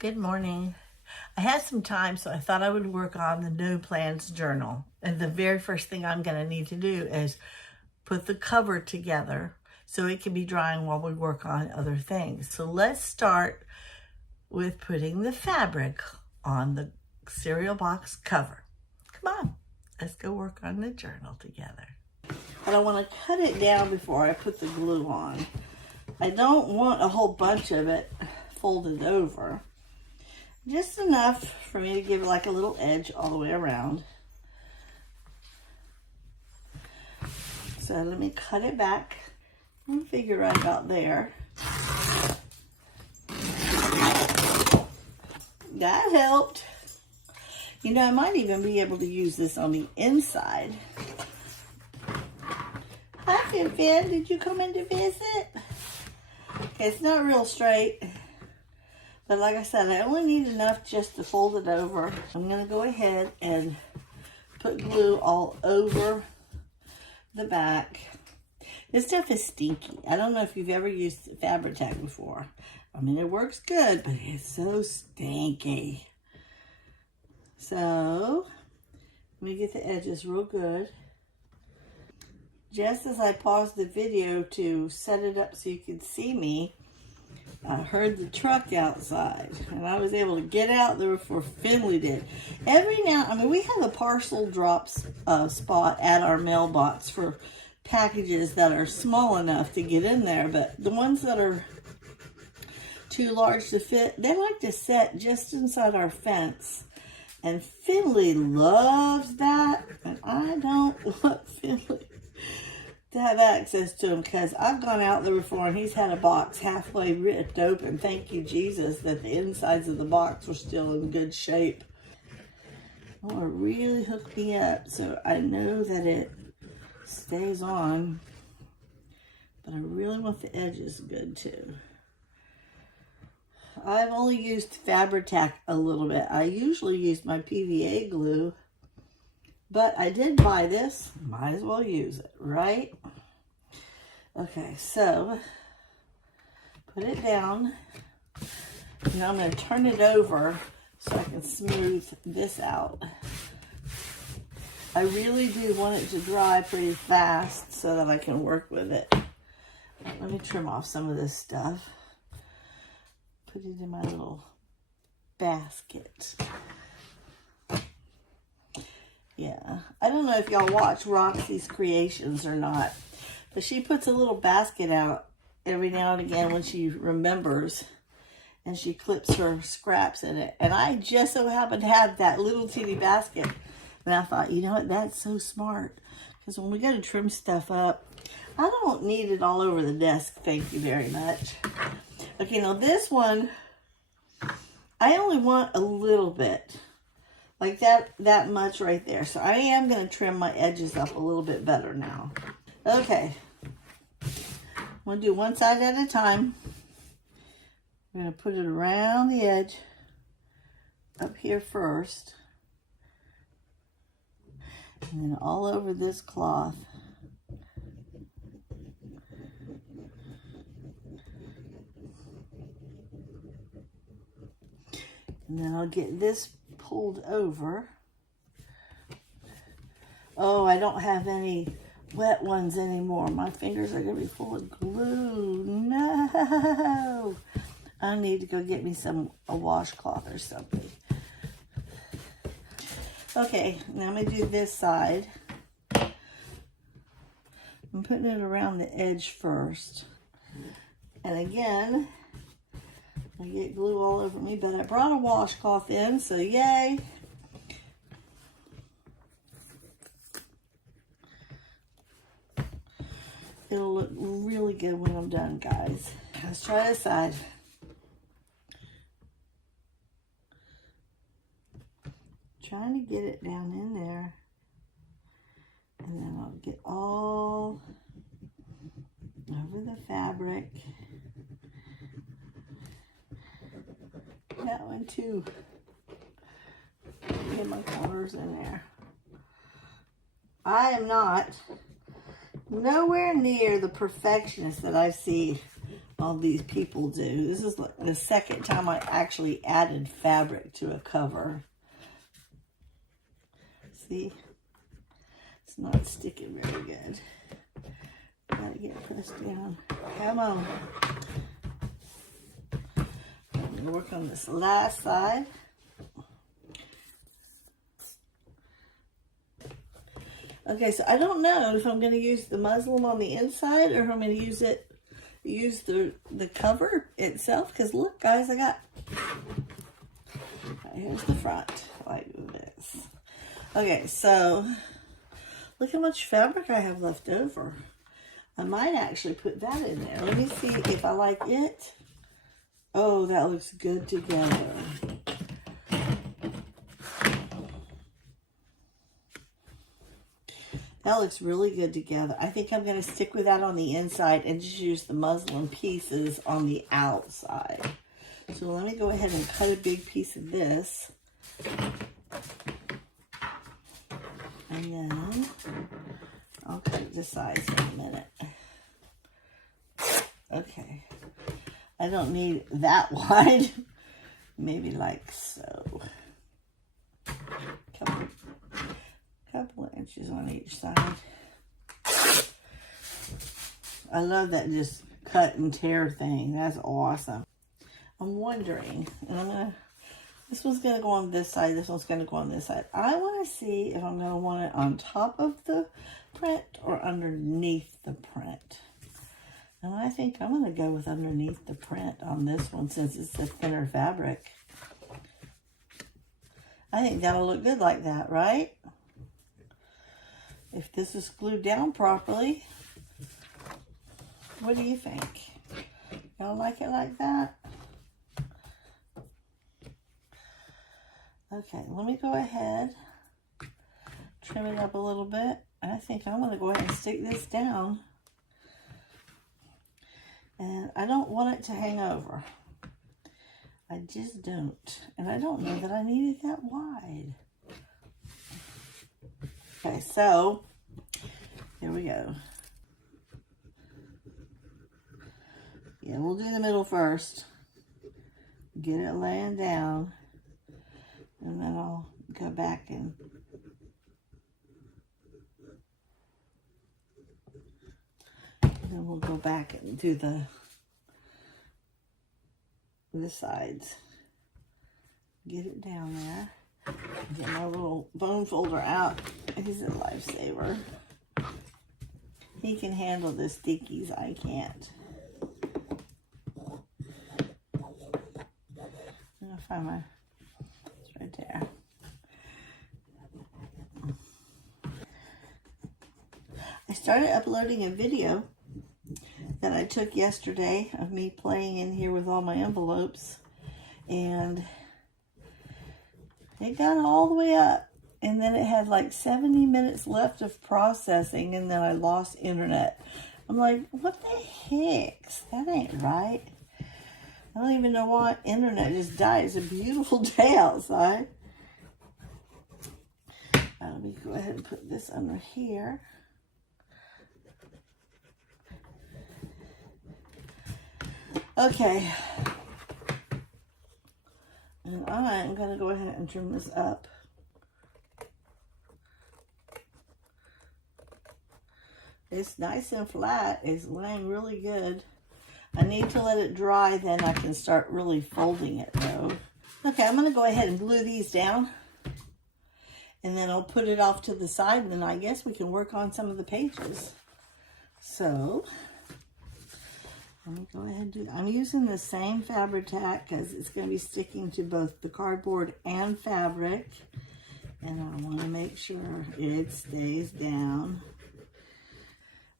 Good morning. I had some time, so I thought I would work on the No Plans journal. And the very first thing I'm going to need to do is put the cover together so it can be drying while we work on other things. So let's start with putting the fabric on the cereal box cover. Come on, let's go work on the journal together. But I want to cut it down before I put the glue on. I don't want a whole bunch of it folded over. Just enough for me to give it like a little edge all the way around. So let me cut it back and figure right about there. That helped. You know, I might even be able to use this on the inside. Hi, Fin. Did you come in to visit? Okay, it's not real straight. But like I said, I only need enough just to fold it over. I'm going to go ahead and put glue all over the back. This stuff is stinky. I don't know if you've ever used Fabri-Tac before. I mean, it works good, but it's so stinky. So, let me get the edges real good. Just as I paused the video to set it up so you could see me, I heard the truck outside, and I was able to get out there before Finley did. We have a parcel drop spot at our mailbox for packages that are small enough to get in there, but the ones that are too large to fit, they like to sit just inside our fence. And Finley loves that, and I don't want Finley to have access to them because I've gone out there before and he's had a box halfway ripped open. Thank you, Jesus, that the insides of the box were still in good shape. I want to really hook me up so I know that it stays on, but I really want the edges good too. I've only used Fabri-Tac a little bit. I usually use my PVA glue, but I did buy this. Might as well use it, right? Okay, so put it down. Now I'm going to turn it over so I can smooth this out. I really do want it to dry pretty fast so that I can work with it. Let me trim off some of this stuff. Put it in my little basket. Yeah, I don't know if y'all watch Roxy's Creations or not, but she puts a little basket out every now and again when she remembers, and she clips her scraps in it. And I just so happen to have that little teeny basket. And I thought, you know what, that's so smart. Because when we go to trim stuff up, I don't need it all over the desk, thank you very much. Okay, now this one, I only want a little bit. Like that much right there. So I am going to trim my edges up a little bit better now. Okay. I'm going to do one side at a time. I'm going to put it around the edge up here first. And then all over this cloth. And then I'll get this pulled over. Oh, I don't have any wet ones anymore. My fingers are going to be full of glue. No! I need to go get me a washcloth or something. Okay, now I'm going to do this side. I'm putting it around the edge first. And again, I get glue all over me, but I brought a washcloth in, so yay. It'll look really good when I'm done, guys. Let's try this side. Trying to get it down in there. And then I'll get all over the fabric. That one too. Get my colors in there. I am nowhere near the perfectionist that I see all these people do. This is like the second time I actually added fabric to a cover. See? It's not sticking very good. Gotta get pressed down. Come on. I'm gonna work on this last side. Okay, so I don't know if I'm going to use the muslin on the inside or if I'm going to use the cover itself. Because look, guys, I got, here's the front, like this. Okay, so look how much fabric I have left over. I might actually put that in there. Let me see if I like it. Oh, that looks good together. That looks really good together. I think I'm going to stick with that on the inside and just use the muslin pieces on the outside. So let me go ahead and cut a big piece of this. And then I'll cut it to size in a minute. Okay. I don't need that wide. Maybe like so. Couple of inches on each side. I love that just cut and tear thing. That's awesome. I'm wondering, and this one's gonna go on this side, this one's gonna go on this side. I wanna see if I'm gonna want it on top of the print or underneath the print. And I think I'm gonna go with underneath the print on this one since it's a thinner fabric. I think that'll look good like that, right? If this is glued down properly, what do you think? Y'all like it like that? Okay, let me go ahead, trim it up a little bit. I think I'm going to go ahead and stick this down. And I don't want it to hang over. I just don't. And I don't know that I need it that wide. Okay, so here we go. Yeah, we'll do the middle first. Get it laying down. And then I'll go back and then we'll go back and do the sides. Get it down there. Get my little bone folder out. He's a lifesaver. He can handle the stickies. I can't. I'm gonna find my, it's right there. I started uploading a video that I took yesterday of me playing in here with all my envelopes, and it got all the way up, and then it had like 70 minutes left of processing, and then I lost internet. I'm like, what the heck? That ain't right. I don't even know why internet just died. It's a beautiful day outside. Let me go ahead and put this under here. Okay. And I'm going to go ahead and trim this up. It's nice and flat. It's laying really good. I need to let it dry, then I can start really folding it though. Okay, I'm going to go ahead and glue these down. And then I'll put it off to the side, and then I guess we can work on some of the pages. So let me go ahead and do that. I'm using the same Fabri-Tac because it's going to be sticking to both the cardboard and fabric. And I want to make sure it stays down.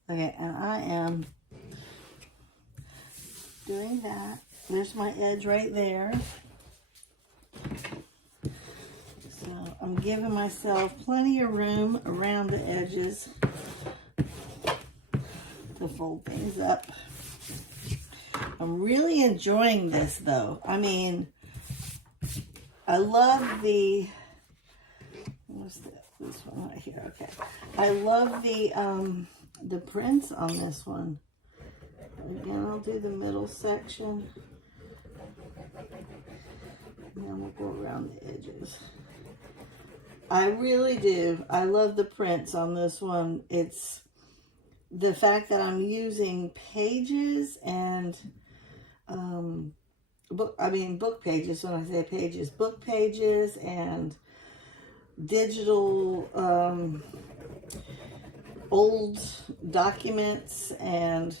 Okay, and I am doing that. There's my edge right there. So I'm giving myself plenty of room around the edges to fold things up. I'm really enjoying this though. I mean, I love the, what's this one right here? Okay. I love the prints on this one. Again, I'll do the middle section. And then we'll go around the edges. I really do. I love the prints on this one. It's the fact that I'm using pages and book pages. When I say pages, book pages and digital old documents and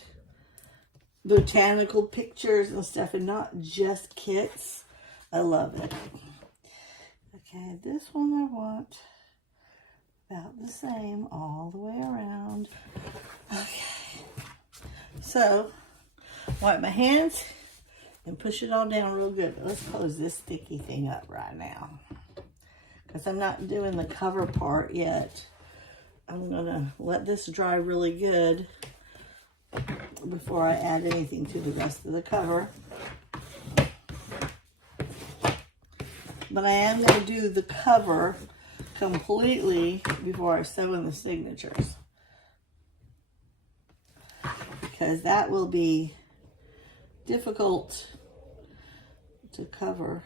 botanical pictures and stuff, and not just kits. I love it. Okay, this one I want about the same all the way around. Okay, so wipe my hands and push it all down real good. Let's close this sticky thing up right now, because I'm not doing the cover part yet. I'm gonna let this dry really good before I add anything to the rest of the cover. But I am going to do the cover completely before I sew in the signatures, because that will be difficult to cover.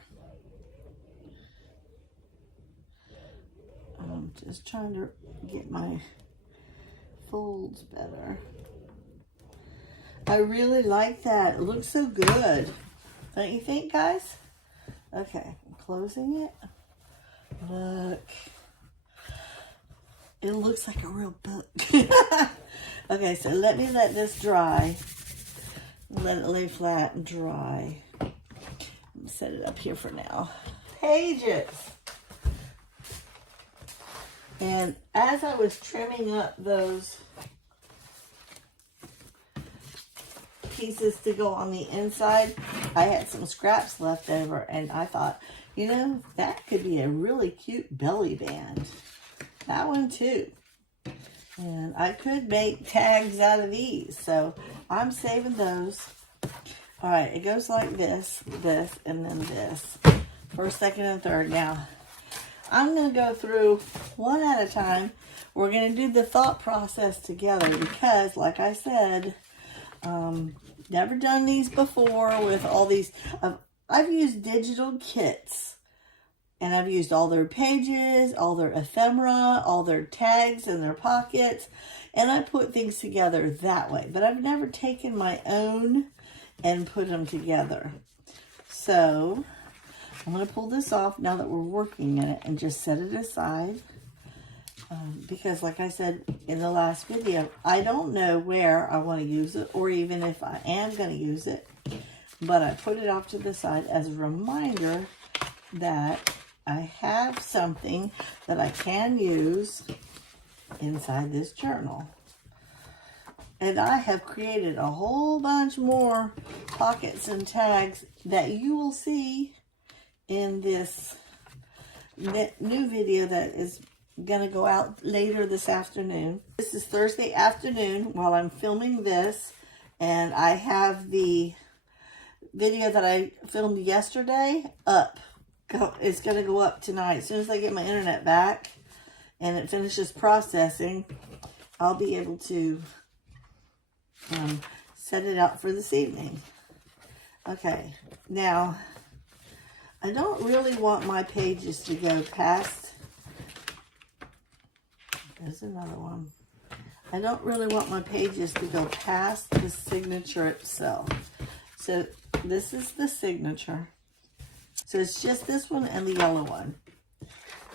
I'm just trying to get my folds better. I really like that. It looks so good. Don't you think, guys? Okay, I'm closing it. Look. It looks like a real book. Okay, so let this dry. Let it lay flat and dry. Set it up here for now. Pages. And as I was trimming up those pieces to go on the inside, I had some scraps left over, and I thought, you know, that could be a really cute belly band. That one too. And I could make tags out of these, so I'm saving those. All right, it goes like this, this, and then this. First, second, and third. Now, I'm going to go through one at a time. We're going to do the thought process together because, like I said, never done these before with all these. I've used digital kits, and I've used all their pages, all their ephemera, all their tags in their pockets, and I put things together that way. But I've never taken my own and put them together. So I'm going to pull this off now that we're working in it and just set it aside. Because like I said in the last video, I don't know where I want to use it or even if I am going to use it. But I put it off to the side as a reminder that I have something that I can use inside this journal. And I have created a whole bunch more pockets and tags that you will see in this new video that is going to go out later this afternoon. This is Thursday afternoon while I'm filming this, and I have the video that I filmed yesterday up. It's going to go up tonight. As soon as I get my internet back and it finishes processing, I'll be able to set it out for this evening. Okay, now I don't really want my pages to go past. There's another one. I don't really want my pages to go past the signature itself. So this is the signature. So it's just this one and the yellow one.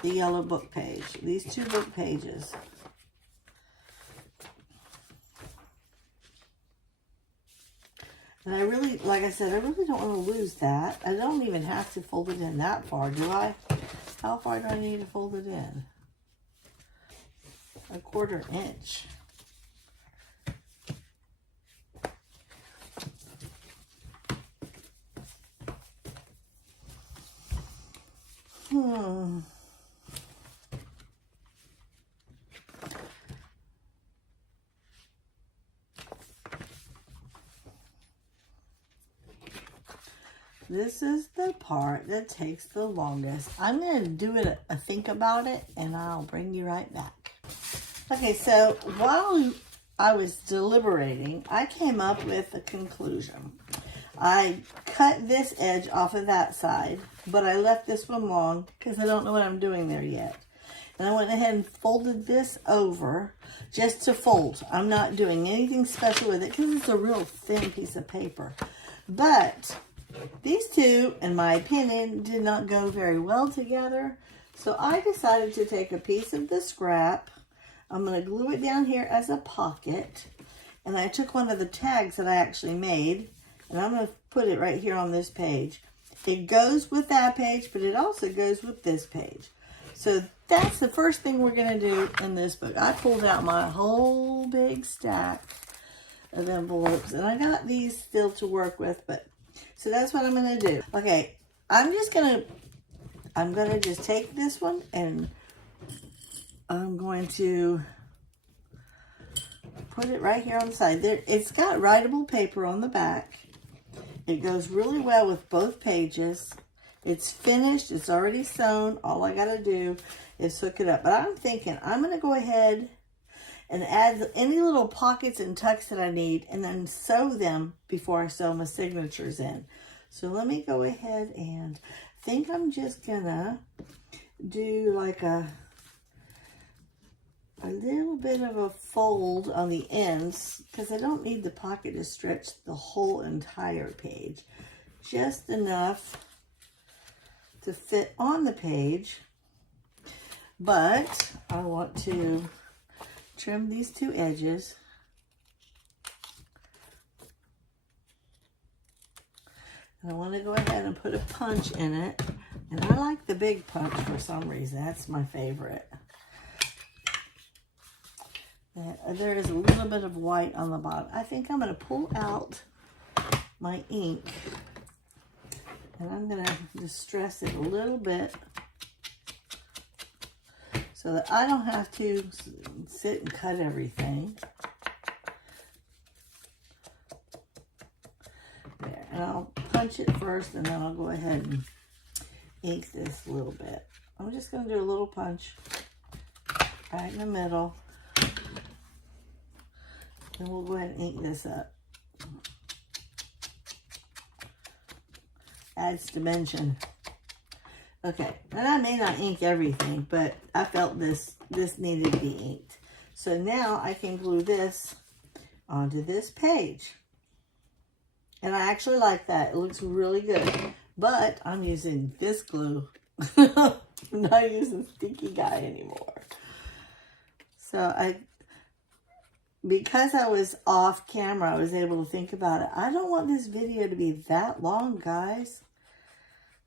The yellow book page. These two book pages. And I really, like I said, I really don't want to lose that. I don't even have to fold it in that far, do I? How far do I need to fold it in? 1/4 inch. This is the part that takes the longest. I'm going to do a think about it, and I'll bring you right back. Okay, so while I was deliberating, I came up with a conclusion. I cut this edge off of that side, but I left this one long because I don't know what I'm doing there yet. And I went ahead and folded this over just to fold. I'm not doing anything special with it because it's a real thin piece of paper. But these two, in my opinion, did not go very well together. So I decided to take a piece of the scrap. I'm going to glue it down here as a pocket. And I took one of the tags that I actually made, and I'm going to put it right here on this page. It goes with that page, but it also goes with this page. So that's the first thing we're going to do in this book. I pulled out my whole big stack of envelopes, and I got these still to work with, but so that's what I'm going to do. Okay, I'm going to just take this one, and I'm going to put it right here on the side. There, it's got writable paper on the back. It goes really well with both pages. It's finished. It's already sewn. All I got to do is hook it up. But I'm thinking I'm going to go ahead and add any little pockets and tucks that I need and then sew them before I sew my signatures in. So let me go ahead and think I'm just going to do like a little bit of a fold on the ends because I don't need the pocket to stretch the whole entire page. Just enough to fit on the page, but I want to trim these two edges. And I want to go ahead and put a punch in it, and I like the big punch for some reason. That's my favorite. There is a little bit of white on the bottom. I think I'm going to pull out my ink, and I'm going to distress it a little bit so that I don't have to sit and cut everything. There, and I'll punch it first, and then I'll go ahead and ink this a little bit. I'm just going to do a little punch right in the middle. And we'll go ahead and ink this up. Adds dimension. Okay, and I may not ink everything, but I felt this needed to be inked. So now I can glue this onto this page. And I actually like that. It looks really good. But I'm using this glue. I'm not using Sticky Guy anymore. So because I was off camera, I was able to think about it. I don't want this video to be that long, guys.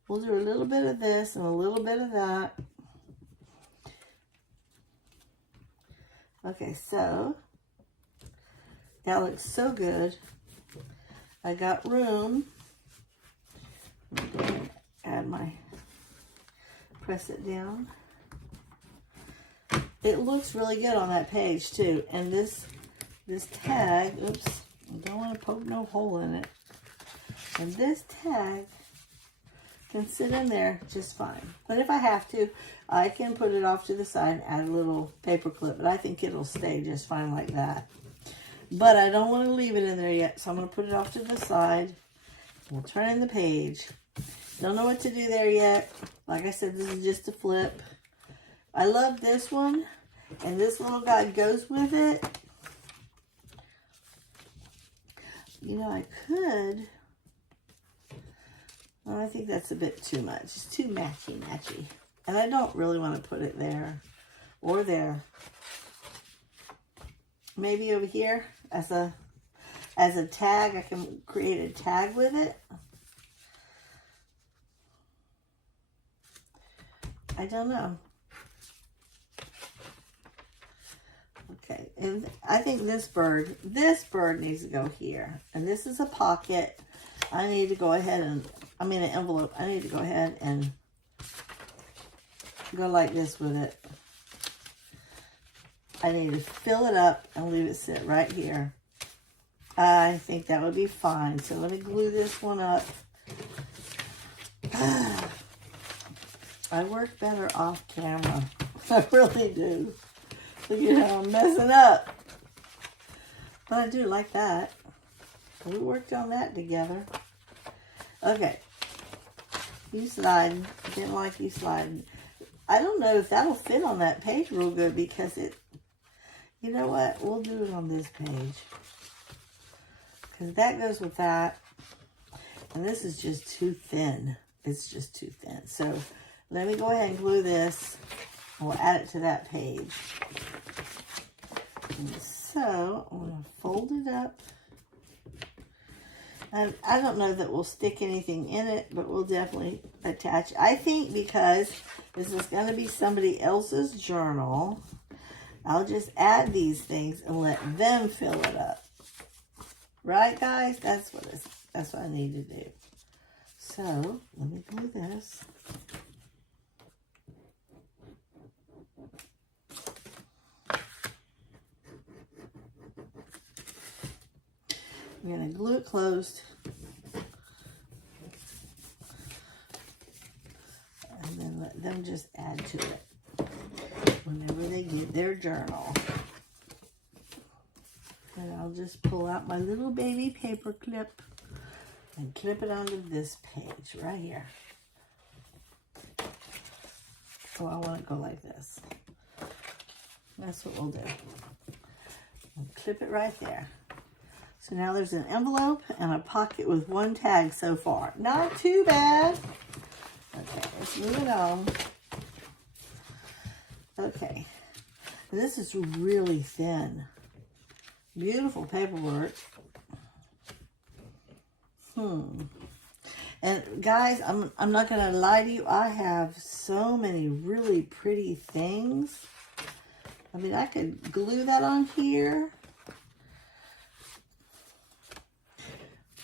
We'll do a little bit of this and a little bit of that. Okay, so that looks so good. I got room. Add my, press it down. It looks really good on that page too. And this tag, oops, I don't want to poke no hole in it. And this tag can sit in there just fine. But if I have to, I can put it off to the side and add a little paper clip. But I think it'll stay just fine like that. But I don't want to leave it in there yet, so I'm going to put it off to the side. We'll turn in the page. Don't know what to do there yet. Like I said, this is just a flip. I love this one, and this little guy goes with it. You know, I could. Well, I think that's a bit too much. It's too matchy-matchy. And I don't really want to put it there or there. Maybe over here as a tag. I can create a tag with it. I don't know. Okay, and I think this bird needs to go here. And this is a pocket. I need to go ahead and, an envelope. I need to go ahead and go like this with it. I need to fill it up and leave it sit right here. I think that would be fine. So let me glue this one up. I work better off camera. I really do. Look at how I'm messing up. But I do like that. We worked on that together. Okay. You sliding. Didn't like you sliding. I don't know if that'll fit on that page real good because it, you know what? We'll do it on this page. Because that goes with that. And this is just too thin. It's just too thin. So let me go ahead and glue this. We'll add it to that page. And so I'm going to fold it up. And I don't know that we'll stick anything in it, but we'll definitely attach. I think because this is going to be somebody else's journal, I'll just add these things and let them fill it up. Right, guys? That's what I need to do. So, let me glue this. I'm going to glue it closed. And then let them just add to it whenever they get their journal. And I'll just pull out my little baby paper clip and clip it onto this page right here. So I want it to go like this. That's what we'll do. And clip it right there. So now there's an envelope and a pocket with one tag so far. Not too bad. Okay, let's move it on. Okay. This is really thin. Beautiful paperwork. And guys, I'm not going to lie to you. I have so many really pretty things. I mean, I could glue that on here.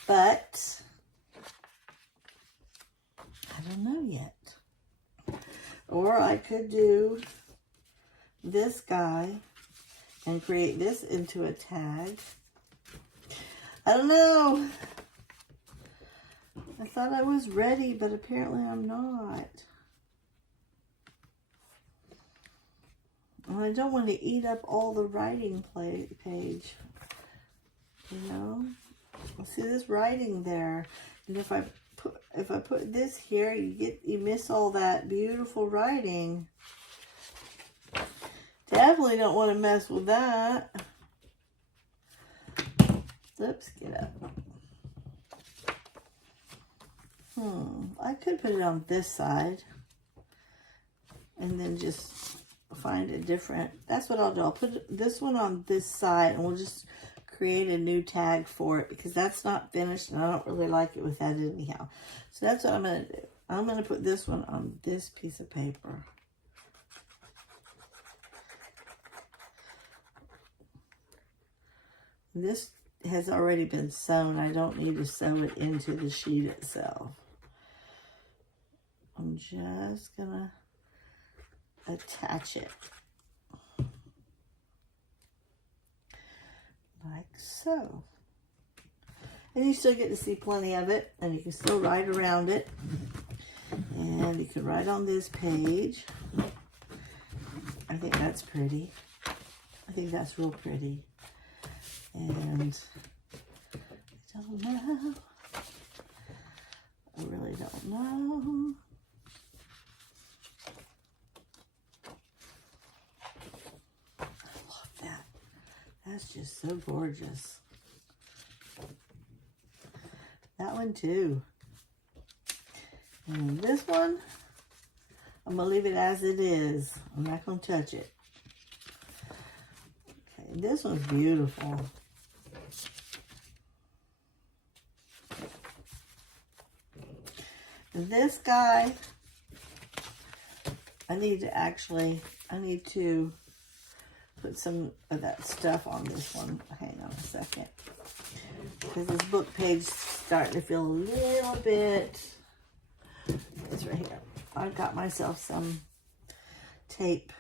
But I don't know yet. Or I could do this guy and create this into a tag. I don't know. I thought I was ready, but apparently I'm not. And I don't want to eat up all the writing page. You know? See this writing there. And if I put this here, you miss all that beautiful writing. Definitely don't want to mess with that. Oops, get up. I could put it on this side and then just find a different, that's what I'll do. I'll put this one on this side and we'll just create a new tag for it because that's not finished and I don't really like it with that anyhow. So that's what I'm going to do. I'm going to put this one on this piece of paper. This has already been sewn. I don't need to sew it into the sheet itself. I'm just gonna attach it like so. And you still get to see plenty of it, and you can still write around it. And you can write on this page. I think that's pretty. I think that's real pretty. And I don't know. I really don't know. I love that. That's just so gorgeous. That one too. And this one, I'm going to leave it as it is. I'm not going to touch it. Okay, this one's beautiful. This guy, I need to put some of that stuff on this one. Hang on a second. Because this book page is starting to feel a little bit, it's right here. I've got myself some tape.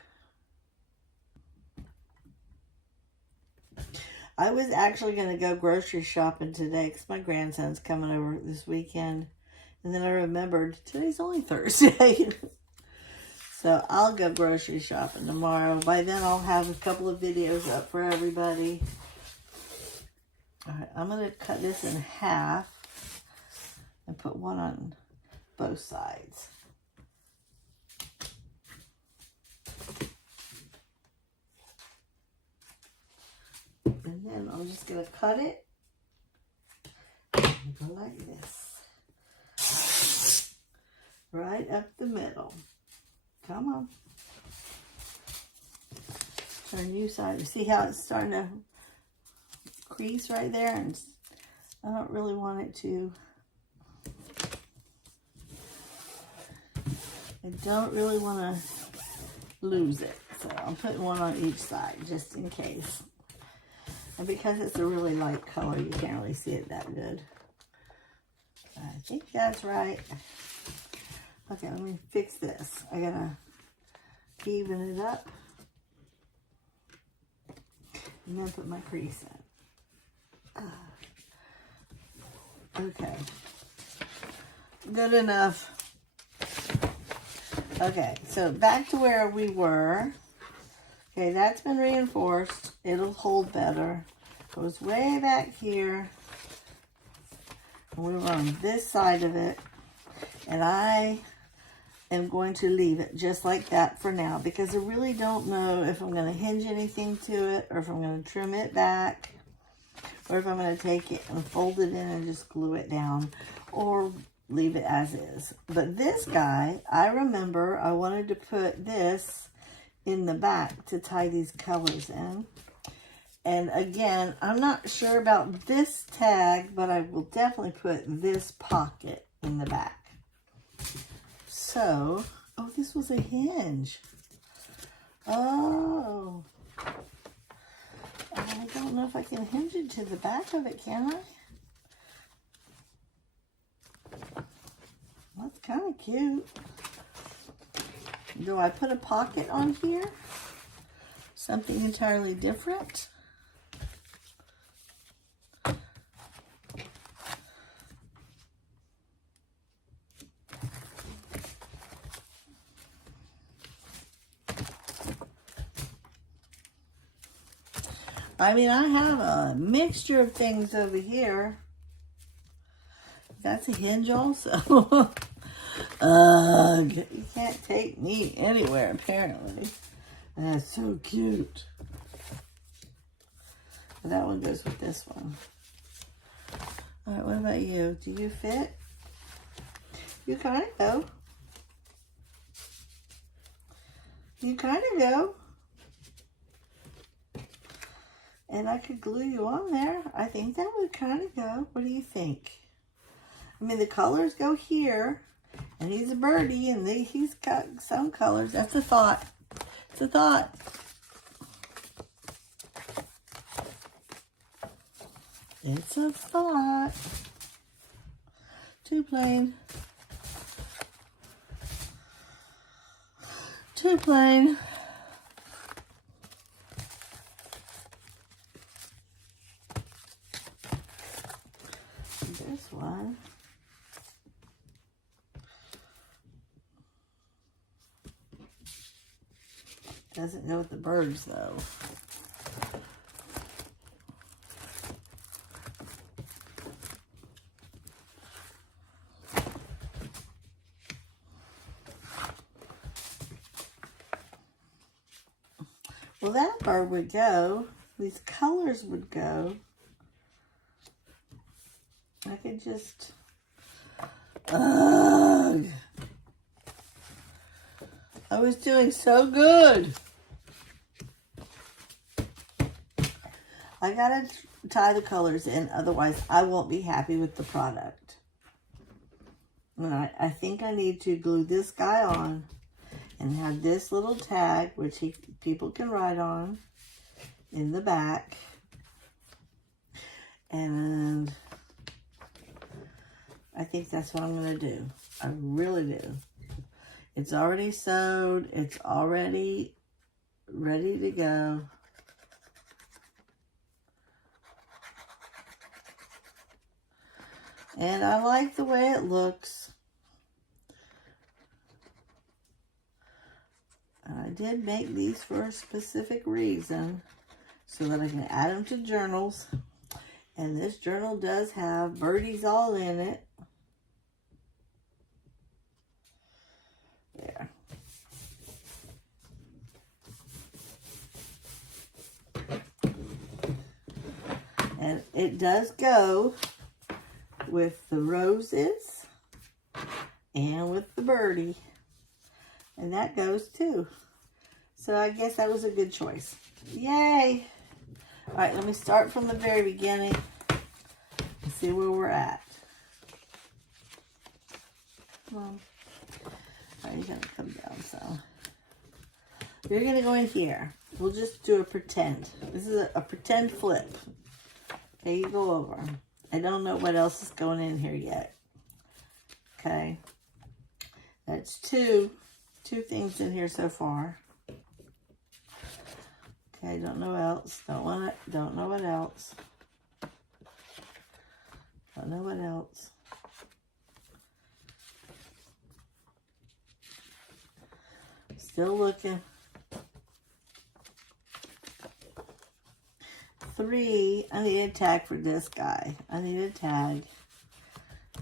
I was actually going to go grocery shopping today because my grandson's coming over this weekend. And then I remembered, today's only Thursday. So I'll go grocery shopping tomorrow. By then I'll have a couple of videos up for everybody. All right, I'm going to cut this in half and put one on both sides. And then I'm just going to cut it and go like this. Right up the middle. Come on. Turn you side. You see how it's starting to crease right there? And I don't really want it to. I don't really want to lose it. So I'm putting one on each side just in case. And because it's a really light color, you can't really see it that good. I think that's right. Okay, let me fix this. I gotta even it up. And then put my crease in. Okay. Good enough. Okay, so back to where we were. Okay, that's been reinforced. It'll hold better. Goes way back here. And we were on this side of it. And I am going to leave it just like that for now because I really don't know if I'm going to hinge anything to it or if I'm going to trim it back or if I'm going to take it and fold it in and just glue it down or leave it as is. But this guy, I remember I wanted to put this in the back to tie these colors in. And again, I'm not sure about this tag, but I will definitely put this pocket in the back. So, oh, this was a hinge. Oh. I don't know if I can hinge it to the back of it, can I? That's kind of cute. Do I put a pocket on here? Something entirely different? I mean, I have a mixture of things over here. That's a hinge also. You can't take me anywhere, apparently. That's so cute. But that one goes with this one. All right, what about you? Do you fit? You kind of go. You kind of go. And I could glue you on there. I think that would kind of go. What do you think? I mean, the colors go here. And he's a birdie, and he's got some colors. That's a thought. It's a thought. It's a thought. Too plain. Too plain. This one. Doesn't go with the birds, though. Well, that bird would go. These colors would go. I could just... Ugh. I was doing so good. I gotta tie the colors in, otherwise I won't be happy with the product. And I think I need to glue this guy on and have this little tag, which people can write on, in the back. And I think that's what I'm gonna do. I really do. It's already sewed. It's already ready to go. And I like the way it looks. And I did make these for a specific reason, so that I can add them to journals And this journal does have birdies all in it. There. And it does go with the roses and with the birdie. And that goes too. So I guess that was a good choice. Yay! All right, let me start from the very beginning and see where we're at. Come on. All right, you're going to come down some. You're going to go in here. We'll just do a pretend. This is a pretend flip. Okay, you go over. I don't know what else is going in here yet. Okay. That's two things in here so far. Okay, don't know else. Don't know what else. Don't know what else. Still looking. 3, I need a tag for this guy. I need a tag.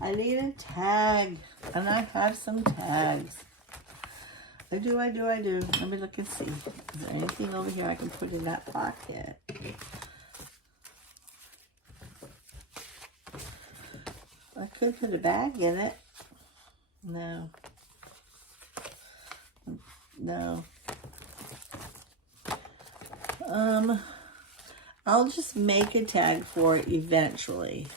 And I have some tags. I do. Let me look and see. Is there anything over here I can put in that pocket? I could put a bag in it. No. I'll just make a tag for it eventually.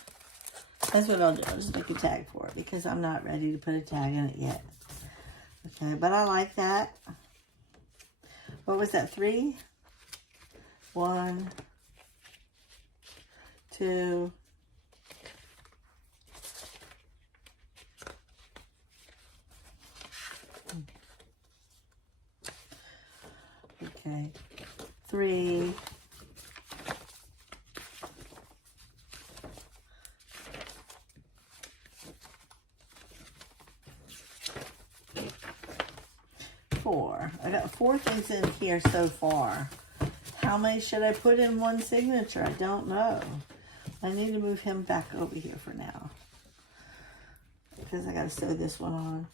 That's what I'll do. I'll just make a tag for it because I'm not ready to put a tag in it yet. Okay, but I like that. What was that? 3? 1, 2. Okay. 3. 4. I got 4 things in here so far. How many should I put in one signature? I don't know. I need to move him back over here for now. Because I got to sew this one on.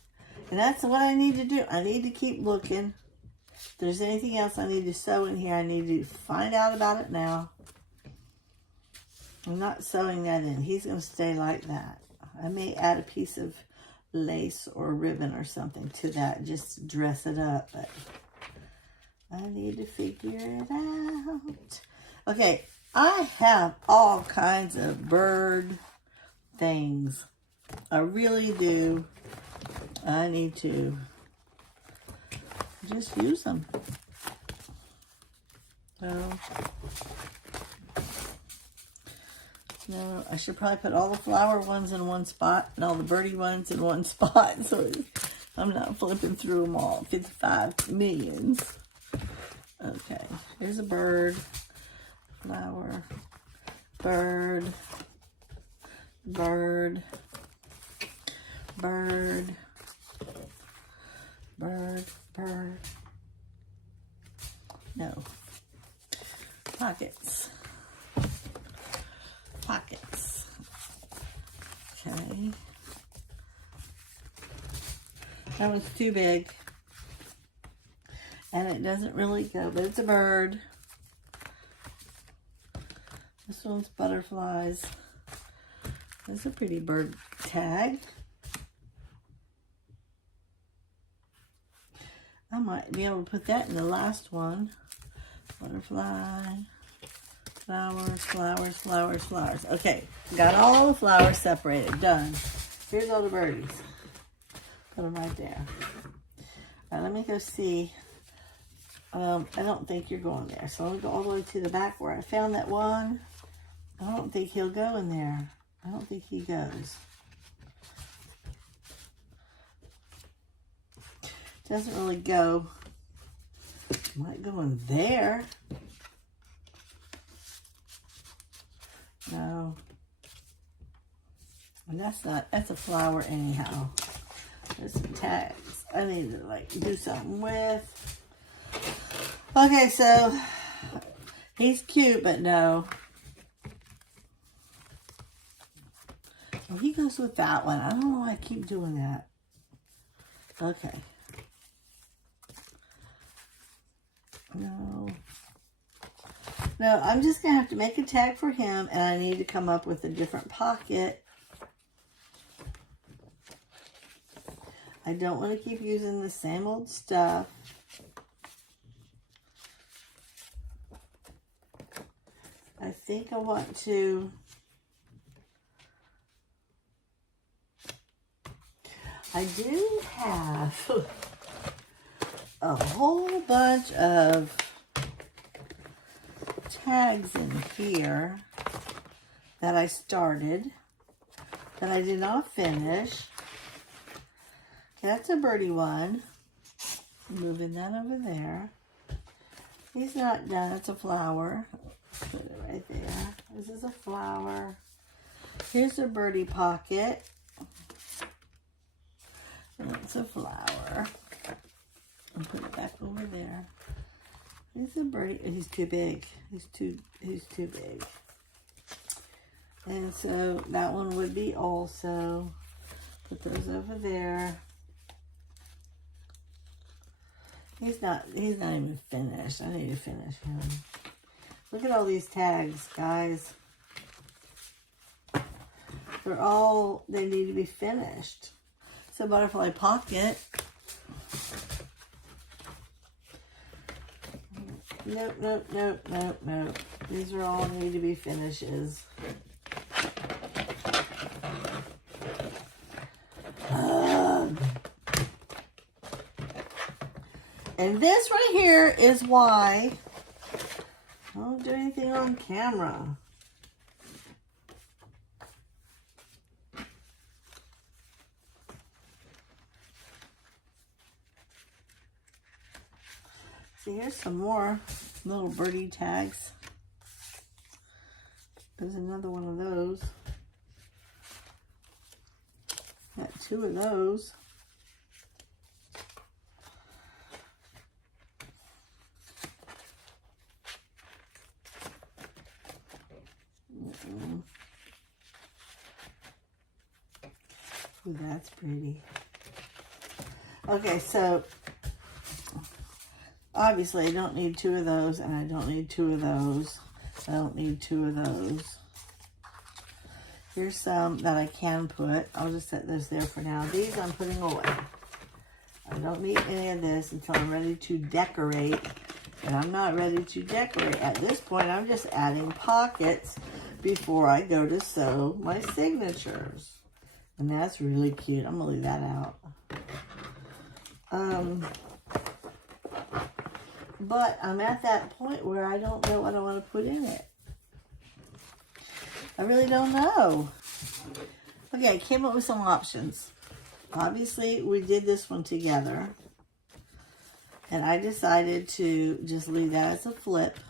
And that's what I need to do. I need to keep looking. If there's anything else I need to sew in here, I need to find out about it now. I'm not sewing that in. He's going to stay like that. I may add a piece of lace or ribbon or something to that just to dress it up, but I need to figure it out. Okay, I have all kinds of bird things. I really do. I need to just use them. So, no, I should probably put all the flower ones in one spot and all the birdie ones in one spot so I'm not flipping through them all. 55 millions. Okay, here's a bird, flower, bird, bird, bird, bird, bird. No. Pockets. Pockets. Okay. That one's too big. And it doesn't really go, but it's a bird. This one's butterflies. That's a pretty bird tag. I might be able to put that in the last one. Butterfly. Flowers, flowers, flowers, flowers. Okay, got all the flowers separated. Done. Here's all the birdies. Put them right there. All right, let me go see. I don't think you're going there. So I'm going to go all the way to the back where I found that one. I don't think he'll go in there. I don't think he goes. Doesn't really go. Might go in there. No. And that's a flower anyhow. There's some tags I need to like do something with. Okay, so he's cute, but no. He goes with that one. I don't know why I keep doing that. Okay. No. No, I'm just going to have to make a tag for him, and I need to come up with a different pocket. I don't want to keep using the same old stuff. I think I want to... I do have a whole bunch of tags in here that I started that I did not finish. That's a birdie one. Moving that over there. He's not done. It's a flower. Put it right there. This is a flower. Here's a birdie pocket. It's a flower. I'll put it back over there. He's a birdie. He's too big. He's too big. And so that one would be also. Put those over there. He's not even finished. I need to finish him. Look at all these tags, guys. They need to be finished. So butterfly pocket. Nope, nope, nope, nope, nope. These are all need to be finishes. And this right here is why I don't do anything on camera. See, here's some more little birdie tags. There's another one of those. Got two of those. Ooh, that's pretty. Okay, so obviously I don't need two of those, and I don't need two of those. I don't need two of those. Here's some that I can put. I'll just set those there for now. These I'm putting away. I don't need any of this until I'm ready to decorate. And I'm not ready to decorate. At this point, I'm just adding pockets before I go to sew my signatures. And that's really cute. I'm going to leave that out. But I'm at that point where I don't know what I want to put in it. I really don't know. Okay, I came up with some options. Obviously, we did this one together. And I decided to just leave that as a flip.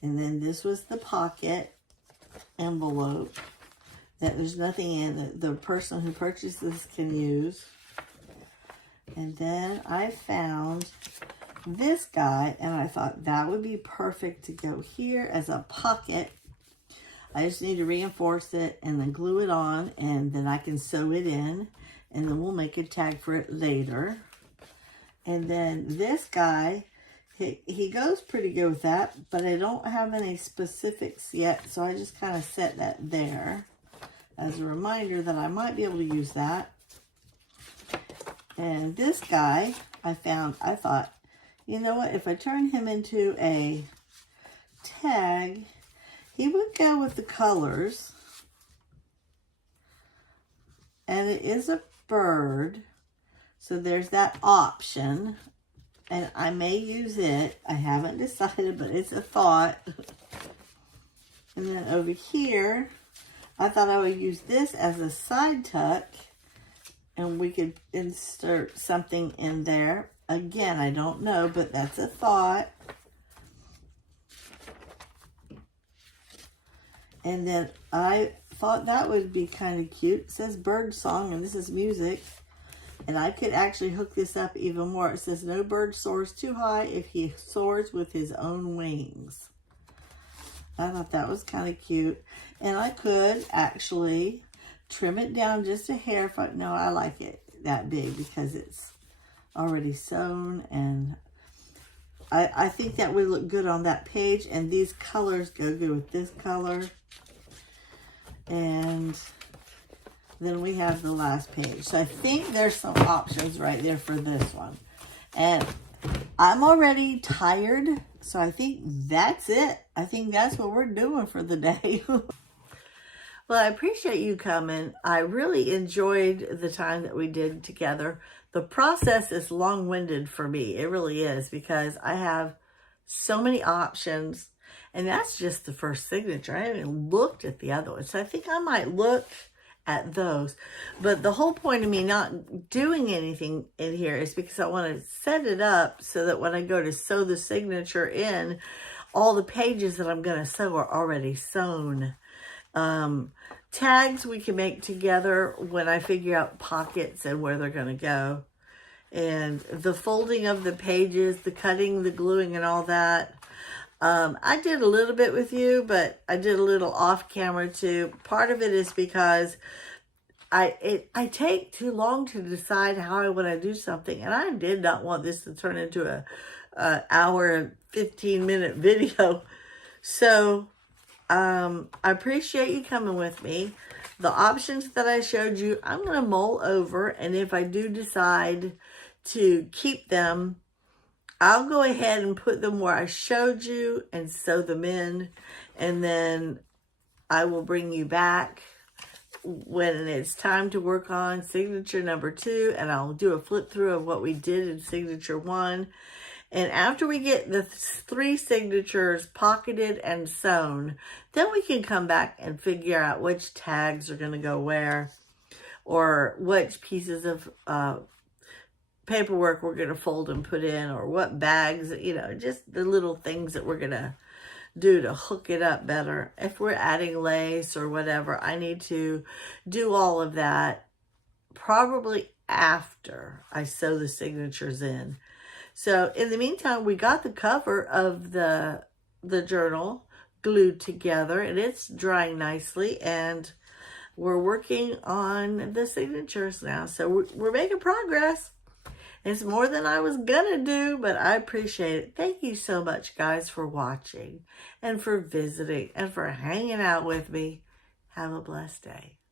And then this was the pocket envelope that there's nothing in that the person who purchased this can use. And then I found this guy, and I thought that would be perfect to go here as a pocket. I just need to reinforce it and then glue it on, and then I can sew it in, and then we'll make a tag for it later. And then this guy, he goes pretty good with that, but I don't have any specifics yet, so I just kind of set that there as a reminder that I might be able to use that. And this guy, I thought, you know what, if I turn him into a tag, he would go with the colors. And it is a bird, so there's that option. And I may use it. I haven't decided, but it's a thought. And then over here, I thought I would use this as a side tuck. And we could insert something in there. Again, I don't know, but that's a thought. And then I thought that would be kind of cute. It says bird song, and this is music. And I could actually hook this up even more. It says, no bird soars too high if he soars with his own wings. I thought that was kind of cute. And I could actually trim it down just a hair. If I, no, I like it that big because it's already sewn, and I think that would look good on that page, and these colors go good with this color. And then we have the last page. So I think there's some options right there for this one. And I'm already tired, so I think that's it. I think that's what we're doing for the day. Well, I appreciate you coming. I really enjoyed the time that we did together. The process is long-winded for me. It really is, because I have so many options, and that's just the first signature. I haven't even looked at the other ones. So I think I might look at those. But the whole point of me not doing anything in here is because I want to set it up so that when I go to sew the signature in, all the pages that I'm going to sew are already sewn. Tags we can make together when I figure out pockets and where they're going to go. And the folding of the pages, the cutting, the gluing, and all that. I did a little bit with you, but I did a little off camera too. Part of it is because I take too long to decide how I want to do something, and I did not want this to turn into a hour and 15-minute video. So I appreciate you coming with me. The options that I showed you, I'm going to mull over, and if I do decide to keep them, I'll go ahead and put them where I showed you and sew them in, and then I will bring you back when it's time to work on signature number 2, and I'll do a flip through of what we did in signature 1. And after we get the 3 signatures pocketed and sewn, then we can come back and figure out which tags are going to go where, or which pieces of paperwork we're going to fold and put in, or what bags, you know, just the little things that we're going to do to hook it up better. If we're adding lace or whatever, I need to do all of that probably after I sew the signatures in. So in the meantime, we got the cover of the journal glued together, and it's drying nicely, and we're working on the signatures now. So we're making progress. It's more than I was gonna do, but I appreciate it. Thank you so much, guys, for watching and for visiting and for hanging out with me. Have a blessed day.